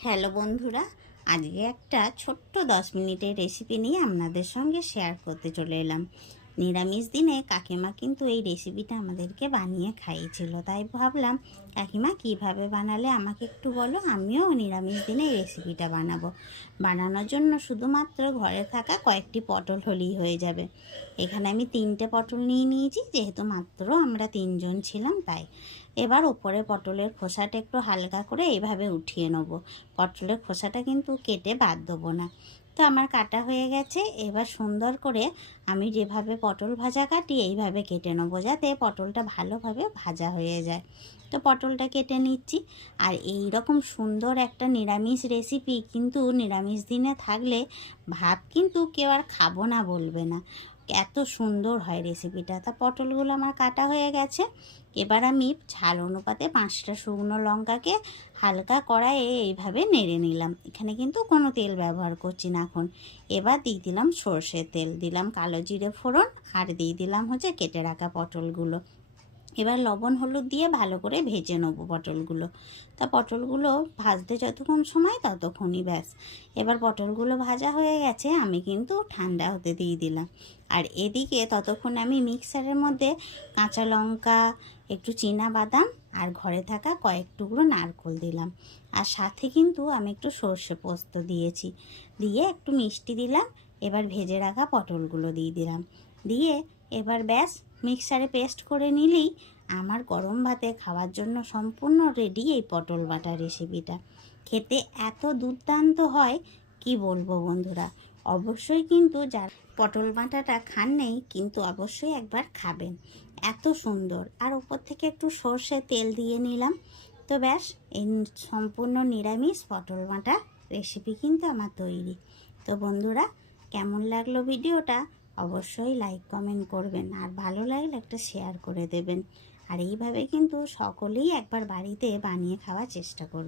Hello বন্ধুরা, আজকে একটা ছোট্ট 10 মিনিটের রেসিপি নিয়ে আপনাদের সঙ্গে শেয়ার করতে চলে এলাম। নিরামিষ দিনে কাকিমা কিন্তু এই রেসিপিটা আমাদেরকে বানিয়ে খাইয়েছিল, তাই ভাবলাম কাকিমা কিভাবে বানালে আমাকে একটু বলো, আমিও নিরামিষ দিনে এই রেসিপিটা বানাবো। বানানোর জন্য শুধুমাত্র ঘরে থাকা কয়েকটি পটল হলেই হয়ে যাবে। এখানে আমি 3টে পটল নিয়ে নিয়েছি, যেহেতু মাত্র আমরা 3জন ছিলাম তাই। এবার ওপরে পটলের খোসাটা একটু হালকা করে এইভাবে উঠিয়ে নেব। পটলের খোসাটা কিন্তু কেটে বাদ দেবো না। তো আমার কাটা হয়ে গেছে। এবার সুন্দর করে আমি যেভাবে পটল ভাজা কাটি এইভাবে কেটে নেবো, যাতে পটলটা ভালোভাবে ভাজা হয়ে যায়। তো পটলটা কেটে নিচ্ছি। আর এই রকম সুন্দর একটা নিরামিষ রেসিপি কিন্তু নিরামিষ দিনে থাকলে ভাত কিন্তু কেউ আর খাবো না বলবে না, এত সুন্দর হয় রেসিপিটা। তা পটলগুলো আমার কাটা হয়ে গেছে। এবার আমি ঝাল অনুপাতে 5টা শুকনো লঙ্কাকে হালকা কড়াইয়ে এইভাবে নেড়ে নিলাম। এখানে কিন্তু কোনো তেল ব্যবহার করছি না এখন। এবার দিয়ে দিলাম সর্ষের তেল, দিলাম কালো জিরে ফোড়ন, আর দিয়ে দিলাম কেটে রাখা পটলগুলো। এবার লবণ হলুদ দিয়ে ভালো করে ভেজে নেবো পটলগুলো। তা পটলগুলো ভাজতে যতক্ষণ সময় ততক্ষণই ব্যাস। এবার পটলগুলো ভাজা হয়ে গেছে, আমি কিন্তু ঠান্ডা হতে দিয়ে দিলাম। আর এদিকে ততক্ষণ আমি মিক্সারের মধ্যে কাঁচা লঙ্কা, একটু বাদাম আর ঘরে থাকা কয়েক টুকরো নারকেল দিলাম। আর সাথে কিন্তু আমি একটু সর্ষে পোস্ত দিয়েছি, দিয়ে একটু মিষ্টি দিলাম। এবার ভেজে রাখা পটলগুলো দিয়ে দিলাম, দিয়ে এবার ব্যাস মিক্সারে পেস্ট করে নিলেই আমার গরম ভাতে খাওয়ার জন্য সম্পূর্ণ রেডি এই পটল বাটা রেসিপিটা। খেতে এত দুর্দান্ত হয় কি বলবো বন্ধুরা। অবশ্যই কিন্তু যার পটল বাটাটা খান নেই কিন্তু অবশ্যই একবার খাবেন, এত সুন্দর। আর উপর থেকে একটু সর্ষে তেল দিয়ে নিলাম। তো ব্যাস এই সম্পূর্ণ নিরামিষ পটল বাটা রেসিপি কিন্তু আমার তৈরি। তো বন্ধুরা, কেমন লাগলো ভিডিওটা অবশ্যই লাইক কমেন্ট করবেন, আর ভালো লাগলে একটা শেয়ার করে দেবেন। আর এইভাবে কিন্তু সকলেই একবার বাড়িতে বানিয়ে খাওয়ার চেষ্টা করবেন।